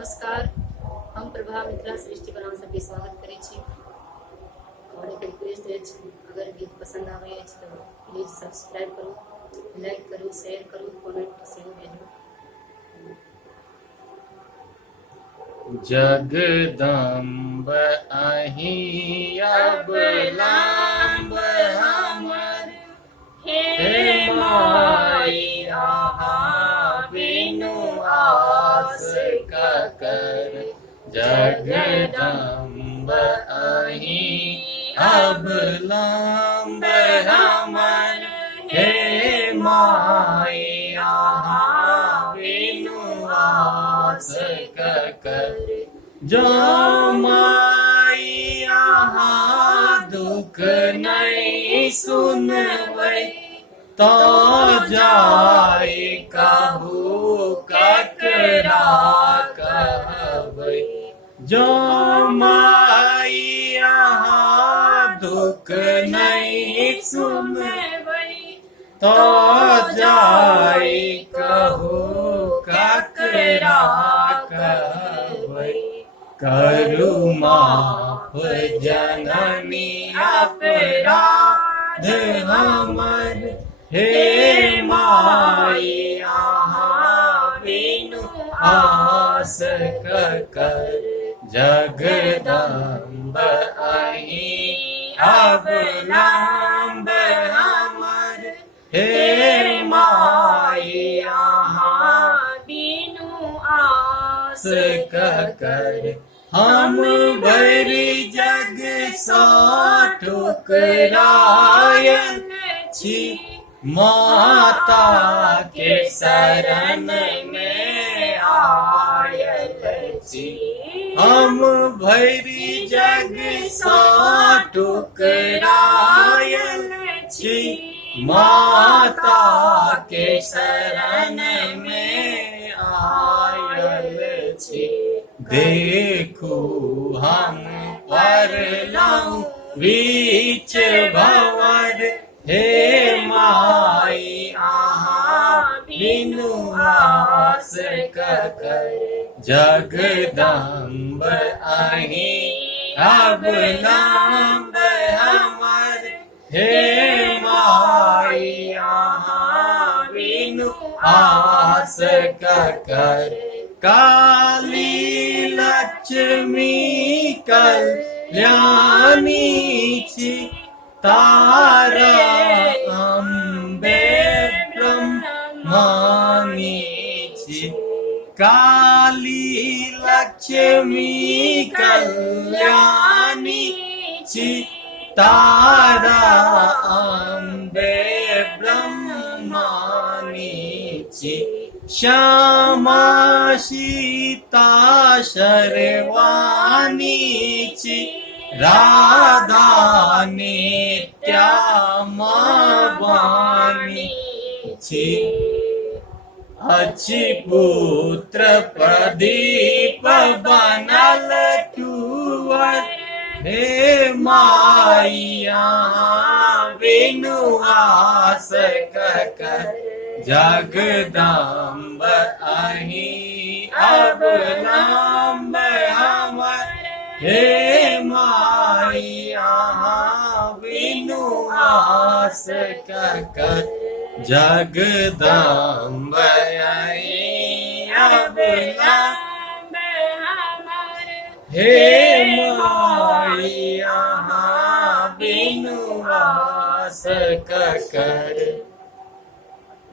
नमस्कार। हम प्रभा मिथिला सृष्टि पर अहाँ सबके स्वागत करै छी और एक रिक्वेस्ट अछि, अगर गीत पसंद आबै अछि तऽ प्लीज सब्सक्राइब करू, लाइक करू, शेयर करू, कमेंट सेहो भेजू। जगदम्ब अहीं अबलम्ब हमर, हे माई अहाँ बिनु आस ककर। जगदम्ब अहीं अबलम्ब हमर, हे माई अहाँ बिनु आस ककर। जो माई अहाँ दुख नहीं सुनबै, तो जाय कहू ककरा कहबै। जो माई अहाँ दुख नहीं सुनबै, तो जाय कहू ककरा कहबै। करू माफ जननी अपराध हमर, हे माई अहाँ बिनु आस ककर। जगदम्ब अहीं अबलम्ब हमर, हे माई अहाँ बिनु आस ककर। हम भरि जग सा ठुकरायल छी, माता के शरण में आयल छी। हम भरि जग सा ठुकरायल छी, माता के शरण में आयल छी। देखू हम परलहुँ बीच भंवर, हे माई अहाँ बिनु आस ककर। जगदम्ब अहीं अबलम्ब हमर, हे माई अहाँ बिनु आस ककर। काली लक्ष्मी कल्याणी छी, तारा अम्बे ब्रह्मानी छी। काली लक्ष्मी कल्याणी छी, तारा अम्बे ब्रह्मानी छी। श्यामा सीता शर्वाणी छी, राधा नित्या मावाणी छी। अछि पुत्र प्रदीप बनल तुअर, हे माई अहाँ बिनु आस ककर। जगदम्ब अहीं अबलम्ब हमर, हे माई अहाँ बिनु आस ककर। जगदम्ब अहीं अबलम्ब हमर, हे माई अहाँ बिनु आस ककर।